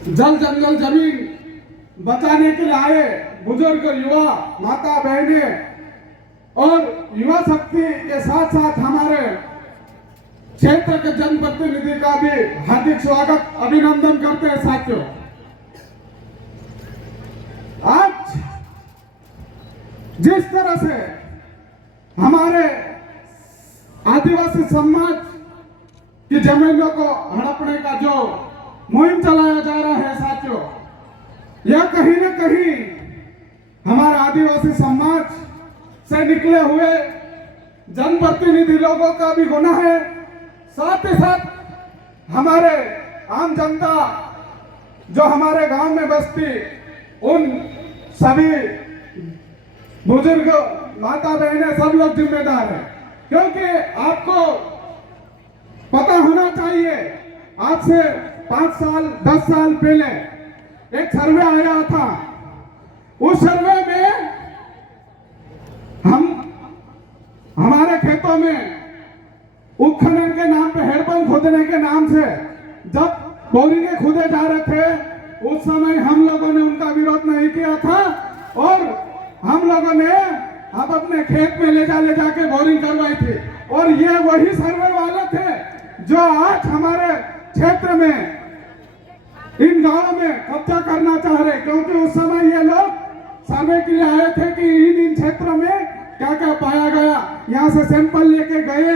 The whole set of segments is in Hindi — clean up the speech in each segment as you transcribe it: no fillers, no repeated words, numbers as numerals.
जल जंगल जमीन बचाने के लिए आए बुजुर्ग, युवा, माता बहने और युवा शक्ति के साथ साथ हमारे क्षेत्र के जनप्रतिनिधि का भी हार्दिक स्वागत, अभिनंदन करते हैं साथियों। आज जिस तरह से हमारे आदिवासी समाज की जमीनों को हड़पने का जो मुहिम चलाया जा रहा है साथियों, यह कहीं न कहीं हमारे आदिवासी समाज से निकले हुए जनप्रतिनिधि लोगों का भी गुनाह है। साथ ही साथ हमारे आम जनता जो हमारे गांव में बसती, उन सभी बुजुर्ग, माता बहनें, सब लोग जिम्मेदार हैं। क्योंकि आपको पता होना चाहिए, आज से 5 साल 10 साल पहले एक सर्वे आया था। उस सर्वे में हमारे खेतों में उत्खनन के नाम पे, हेडपंप खोदने के नाम से जब बोरिंगे खोदे जा रहे थे, उस समय हम लोगों ने उनका विरोध नहीं किया था और हम लोगों ने अब अपने खेत में ले जाके बोरिंग करवाई थी। और ये वही सर्वे वाले थे जो आज हमारे क्षेत्र में इन गांवों में कब्जा करना चाह रहे, क्योंकि उस समय ये लोग सर्वे के लिए आए थे कि इन क्षेत्रों में क्या क्या पाया गया। यहाँ से सैंपल लेके गए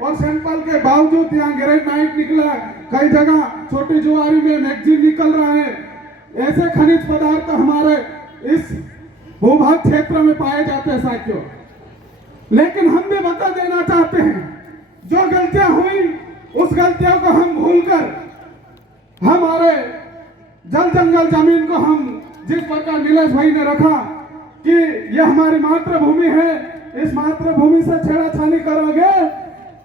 और सैंपल के बावजूद यहाँ ग्रेनाइट निकला, कई जगह छोटी जुआरी में मैग्नीशियम निकल रहा है। ऐसे खनिज पदार्थ हमारे इस भूभाग क्षेत्र में पाए जाते हैं साथियों। लेकिन हम भी बता देना चाहते हैं, जो गलतियां हुई उस गलतियों को हम भूलकर हमारे जल जंगल जमीन को हम जिस प्रकार नीलेश भाई ने रखा कि यह हमारी मातृभूमि है, इस मातृभूमि से छेड़छाड़ी करोगे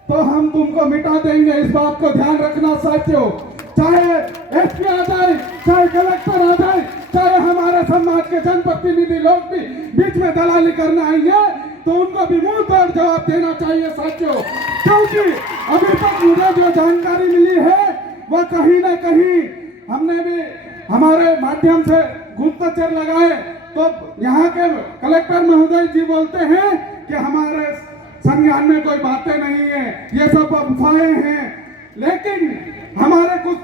तो हम तुमको मिटा देंगे। इस बात को ध्यान रखना साथियों। चाहे एसपी आ जाए, चाहे कलेक्टर आ जाए, चाहे हमारे समाज के जनप्रतिनिधि लोग भी बीच में दलाली करना आएंगे तो उनको भी मुंह तोड़ जवाब देना चाहिए साथियों। क्योंकि अभी तक मुझे जो जानकारी मिली है वह कहीं ना कहीं हमने भी हमारे माध्यम से गुप्तचर लगाए तो यहाँ के कलेक्टर महोदय जी बोलते हैं कि हमारे संज्ञान में कोई बातें नहीं है, ये सब अफवाहें हैं। लेकिन हमारे कुछ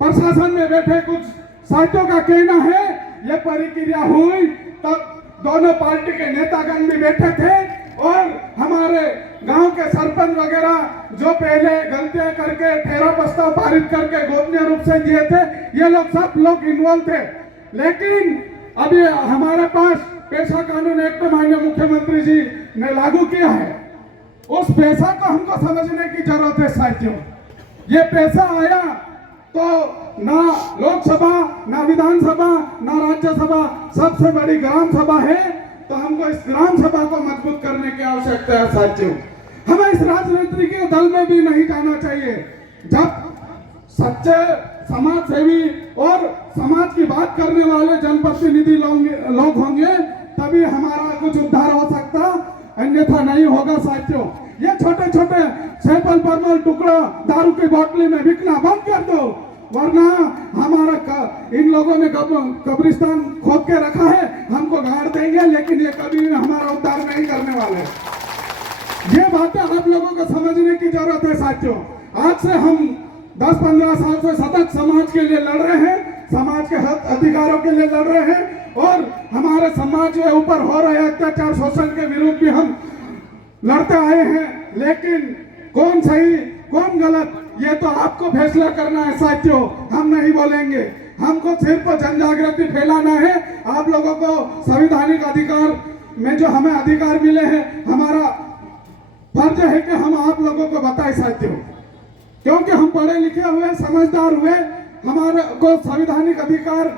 प्रशासन में बैठे कुछ साथियों का कहना है ये प्रक्रिया हुई तब दोनों पार्टी के नेतागण भी बैठे थे और हमारे गांव के सरपंच वगैरह जो पहले गलतियां करके 13 प्रस्ताव पारित करके गोपनीय रूप से दिए थे, ये लोग सब लोग इन्वॉल्व थे। लेकिन अभी हमारे पास पेशा कानून एक्ट माननीय मुख्यमंत्री जी ने लागू किया है, उस पैसा को हमको समझने की जरूरत है साथियों। ये पैसा आया तो ना लोकसभा, ना विधानसभा, ना राज्यसभा, सबसे बड़ी ग्राम सभा है, तो हमको इस ग्राम सभा को मजबूत करने की आवश्यकता है साथियों। हमें इस राजनीतिक दल में भी नहीं जाना चाहिए। जब सच्चे समाज सेवी और समाज की बात करने वाले जनप्रतिनिधि लोग होंगे तभी हमारा कुछ उद्धार हो सकता, अन्यथा नहीं होगा साथियों। ये छोटे छोटे सैंपल परमल टुकड़ा दारू की बोतली में बिकना बंद कर दो, वरना हमारा इन लोगों ने कब्रिस्तान खोद के रखा है, हमको गाड़ देंगे, लेकिन ये कभी भी हमारा उद्धार नहीं करने वाले। ये बातें आप लोगों को समझने की जरूरत है साथियों। आज से हम 10-15 साल से सतत समाज के लिए लड़ रहे हैं, समाज के हक अधिकारों के लिए लड़ रहे हैं और हमारे समाज के ऊपर हो रहे अत्याचार शोषण के विरुद्ध भी हम लड़ते आए हैं। लेकिन कौन सही कौन गलत ये तो आपको फैसला करना है साथियों, हम नहीं बोलेंगे। हमको सिर्फ जन जागृति फैलाना है। आप लोगों को संवैधानिक अधिकार में जो हमें अधिकार मिले हैं, हमारा फर्ज है कि हम आप लोगों को बताएं साथियों, क्योंकि हम पढ़े लिखे हुए, समझदार हुए, हमारे को संवैधानिक अधिकार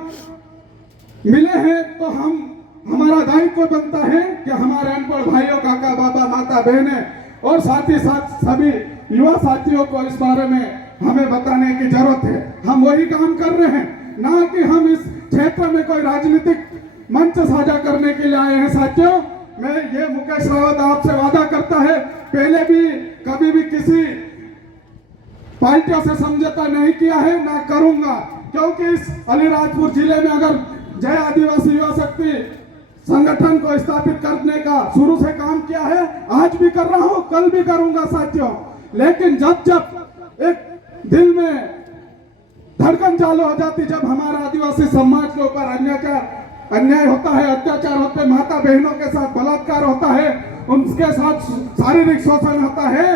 मिले हैं, तो हमारा दायित्व बनता है कि हमारे अनपढ़ भाइयों, काका बाबा, माता बहनें और साथ ही साथ सभी युवा साथियों को इस बारे में हमें बताने की जरूरत है। हम वही काम कर रहे हैं, ना कि हम इस क्षेत्र में कोई राजनीतिक मंच साझा करने के लिए आए हैं साथियों। मैं ये मुकेश रावत आपसे वादा करता है, पहले भी कभी भी किसी पार्टियों से समझौता नहीं किया है, ना करूंगा। क्योंकि इस अलीराजपुर जिले में अगर जय आदिवासी युवा शक्ति संगठन को स्थापित करने का शुरू से काम किया है, आज भी कर रहा हूं, कल भी करूंगा साथियों। लेकिन जब जब एक दिल में धड़कन चालू हो जाती, जब हमारा आदिवासी समाज के ऊपर अन्याय होता है, अत्याचार होते, माता बहनों के साथ बलात्कार होता है, उनके साथ शारीरिक शोषण होता है,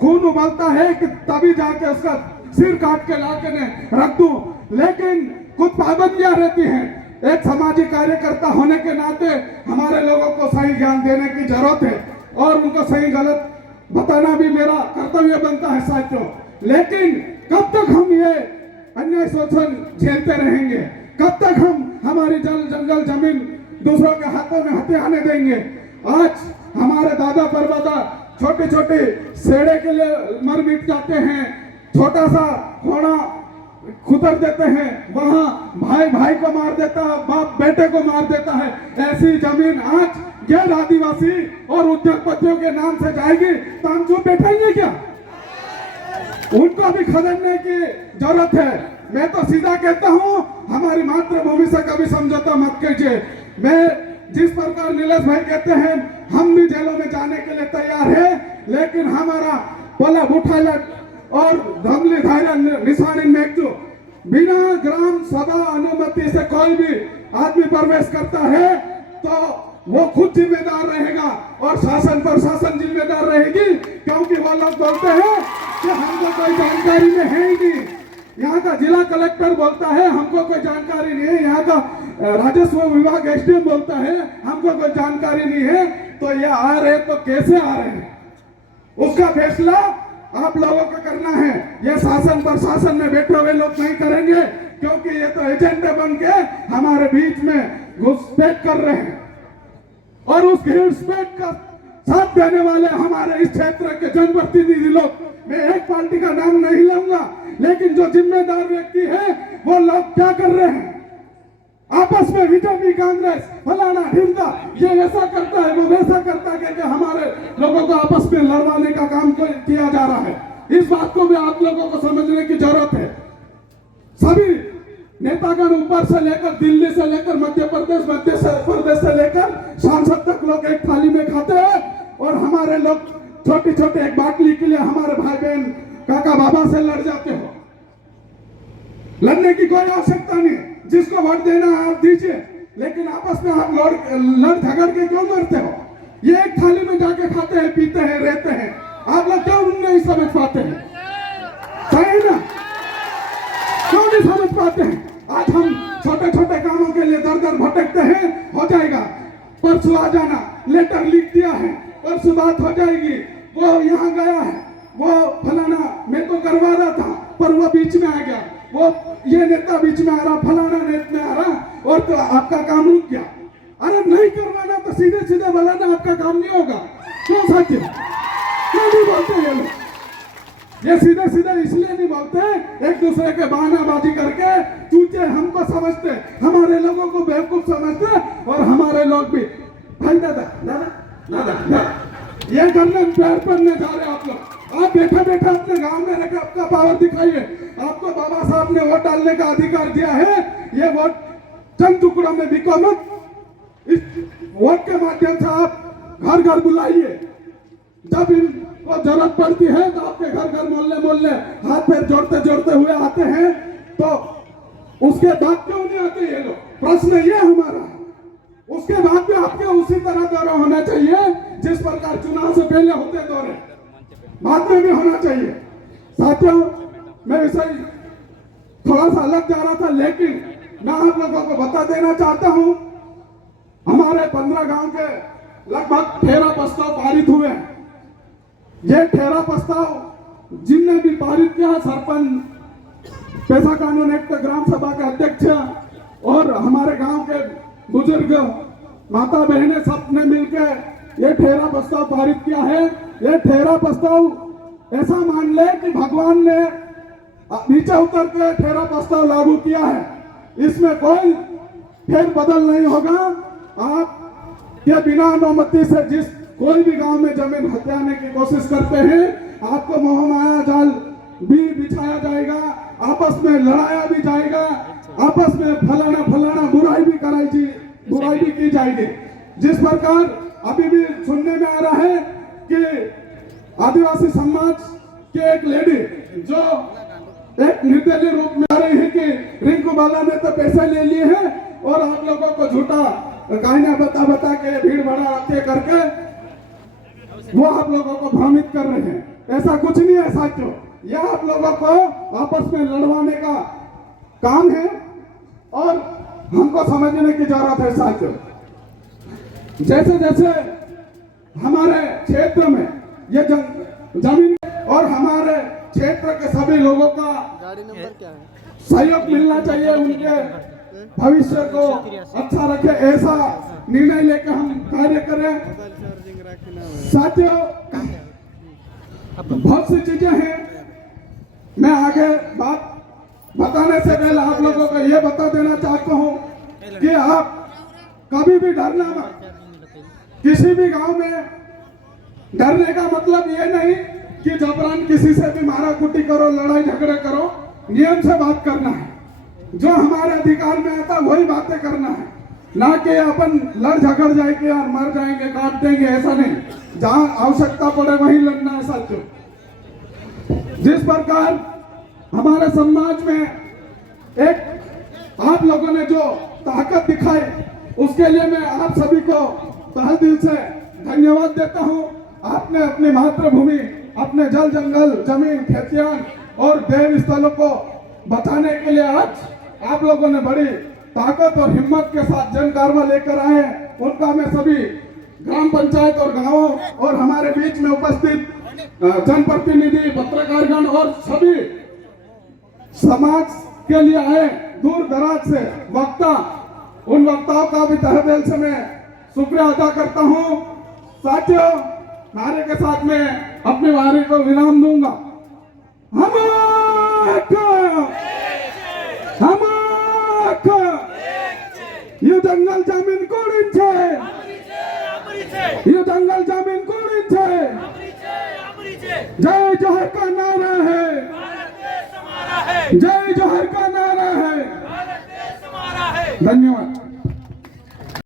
खून उबलता है, कि तभी जाके उसका सिर काट के लाके ने रख दूं। लेकिन कुछ पाबंदियां रहती हैं। एक सामाजिक कार्यकर्ता होने के नाते हमारे लोगों को सही ज्ञान देने की जरूरत है और उनको सही गलत बताना भी मेरा कर्तव्य बनता है साथियों। लेकिन कब तक हम ये अन्याय शोषण झेलते रहेंगे? कब तक हम हमारी जल जंगल जमीन दूसरों के हाथों में हथियाने देंगे? आज हमारे दादा परदादा छोटे छोटे सेड़े के लिए मर मिट जाते हैं, छोटा सा घोड़ा खुतर देते हैं, वहां भाई भाई को मार देता है, बाप बेटे को मार देता है। ऐसी जमीन आज गैर आदिवासी और उद्योगपतियों के नाम से जाएगी तो हम चुप बैठेंगे क्या? उनको भी खदेड़ने की जरूरत है। मैं तो सीधा कहता हूं, हमारी मातृभूमि से कभी समझौता मत कीजिए। मैं जिस प्रकार नीलेश भाई कहते हैं, हम भी जेलों में जाने के लिए तैयार है, लेकिन हमारा पला बुठालट और धमली धारा निशानी में बिना ग्राम सभा अनुमति से कोई भी आदमी प्रवेश करता है तो वो खुद जिम्मेदार रहेगा और शासन प्रशासन जिम्मेदार रहेगी, क्योंकि वो लोग बोलते हैं कि हमको कोई जानकारी में है ही नहीं। यहाँ का जिला कलेक्टर बोलता है हमको कोई जानकारी नहीं है, यहाँ का राजस्व विभाग एसडीएम बोलता है हमको कोई जानकारी नहीं है। तो ये आ रहे तो कैसे आ रहे हैं, उसका फैसला आप लोगों को करना है। ये शासन प्रशासन में बैठे हुए लोग नहीं करेंगे, क्योंकि ये तो एजेंडे बन के हमारे बीच में घुसपैठ कर रहे हैं और उस घुसपैठ का साथ देने वाले हमारे इस क्षेत्र के जनप्रतिनिधि लोग, मैं एक पार्टी का नाम नहीं लूंगा, लेकिन जो जिम्मेदार व्यक्ति है वो लोग क्या कर रहे हैं? आपस में बीजेपी कांग्रेस फलाना ढिमका ये ऐसा करता है वो वैसा करता है कि हमारे लोगों को आपस में लड़वाने का काम किया जा रहा है। इस बात को भी आप लोगों को समझने की जरूरत है। सभी नेतागण ऊपर से लेकर दिल्ली से लेकर मध्य प्रदेश से लेकर सांसद तक लोग एक थाली में खाते हैं और हमारे लोग छोटी छोटी एक बाटली के लिए हमारे भाई बहन काका बाबा से लड़ जाते हो। लड़ने की कोई आवश्यकता नहीं, जिसको वोट देना आप दीजिए, लेकिन आपस में आप लड़ झगड़ के क्यों मरते हो? ये एक थाली में जाके खाते हैं, पीते हैं, रहते हैं, आप लोग क्यों नहीं समझ पाते हैं? सही ना? क्यों नहीं समझ पाते हैं? आज हम छोटे छोटे कामों के लिए दर दर भटकते हैं, हो जाएगा परसों आ जाना, लेटर लिख दिया है, परसों बात हो जाएगी, वो यहाँ गया है, वो फलाना मैं तो करवा रहा था पर वो बीच में आ गया, वो ये नेता बीच में आ रहा, फलाना नेता में आ रहा और तो आपका काम रुक गया। अरे नहीं करवाना तो सीधे सीधे बोलाना, आपका काम नहीं होगा। क्यों साथी, क्यों नहीं बोलते ये लोग? ये सीधे सीधे इसलिए नहीं बोलते, एक दूसरे के बहानाबाजी करके चूचे हमको समझते, हमारे लोगों को बेवकूफ समझते और हमारे लोग भी भाई दादा दादा दादा ये करने पैर पड़ने जा रहे आप लोग। आप बैठा बैठा अपने गांव में रहकर आपका पावर दिखाइए। आपको बाबा साहब ने वोट डालने का अधिकार दिया है, ये वोट चंद टुकड़ों में बिको मत। इस वोट के माध्यम से आप घर घर बुलाइए, जब इनको जरूरत पड़ती है तो आपके घर घर मोहल्ले मोहल्ले हाथ पैर जोड़ते जोड़ते हुए आते हैं, तो उसके बाद क्यों नहीं आते ये लोग? प्रश्न ये हमारा है। उसके बाद भी आपके उसी तरह दौरा होना चाहिए जिस प्रकार चुनाव से पहले होते दौरे, बाद में भी होना चाहिए। साथियों, मैं विषय थोड़ा सा अलग जा रहा था, लेकिन मैं आप लोगों को बता देना चाहता हूं, हमारे 15 गांव के लगभग 13 प्रस्ताव पारित हुए हैं। ये 13 प्रस्ताव जिनने भी पारित किया, सरपंच, पैसा कानून एक्ट, ग्राम सभा के अध्यक्ष और हमारे गांव के बुजुर्ग माता बहनें सबने मिलकर ये 13 प्रस्ताव पारित किया है। ये 13 प्रस्ताव ऐसा मान ले कि भगवान ने नीचे उतर के 13 प्रस्ताव लागू किया है, इसमें कोई फेर बदल नहीं होगा। आप के बिना अनुमति से जिस कोई भी गांव में जमीन हथियाने की कोशिश करते हैं, आपको मोह माया जाल भी बिछाया जाएगा, आपस में लड़ाया भी जाएगा, आपस में फलाना फलाना बुराई भी की जाएगी। जिस प्रकार अभी भी सुनने में आ रहा है कि आदिवासी समाज के एक लेडी जो एक निर्दलीय रूप में आ रही है कि रिंकू बाला ने तो पैसे ले लिए हैं और आप लोगों को झूठा कहानियां बता के भीड़ भड़ा करके वो आप लोगों को भ्रमित कर रहे हैं। ऐसा कुछ नहीं है साथियों, यह आप लोगों को आपस में लड़वाने का काम है और हमको समझने की जरूरत है साथियों। जैसे जैसे हमारे क्षेत्र में ये जमीन और हमारे क्षेत्र के सभी लोगों का सहयोग मिलना चाहिए, उनके भविष्य को अच्छा रखे, ऐसा निर्णय लेकर हम कार्य करें। साथियों बहुत सी चीजें हैं, मैं आगे बात बताने से पहले आप लोगों को यह बता देना चाहता हूं कि आप कभी भी डरना मत। किसी भी गांव में डरने का मतलब ये नहीं कि जबरन किसी से भी मारा कुटी करो, लड़ाई झगड़े करो। नियम से बात करना है, जो हमारे अधिकार में आता है वही बातें करना है, ना कि अपन लड़ झगड़ जाएंगे और मर जाएंगे, काट देंगे, ऐसा नहीं। जहां आवश्यकता पड़े वहीं लड़ना है साथियों। जिस प्रकार हमारे समाज में एक आप लोगों ने जो ताकत दिखाई, उसके लिए मैं आप सभी को तहे दिल से धन्यवाद देता हूं। आपने अपनी मातृभूमि, अपने जल जंगल, जमीन, खेतियान और देव स्थलों को बचाने के लिए आज आप लोगों ने बड़ी ताकत और हिम्मत के साथ जन कार्रवाई लेकर आए। उनका मैं सभी ग्राम पंचायत और गांवों और हमारे बीच में उपस्थित जनप्रतिनिधि, पत्रकारगण और सभी समाज के लिए आए दूर दराज से वक्ता, उन वक्ताओं का भी तहे दिल से मैं शुक्रिया अदा करता हूं। साथियों, नारे के साथ मैं अपनी वारी को विराम दूंगा। ये जंगल जमीन कोड़ी छे, ये जंगल जमीन कोड़ी छे। जय जोहर का नारा है, जय जोहर का नारा है। धन्यवाद।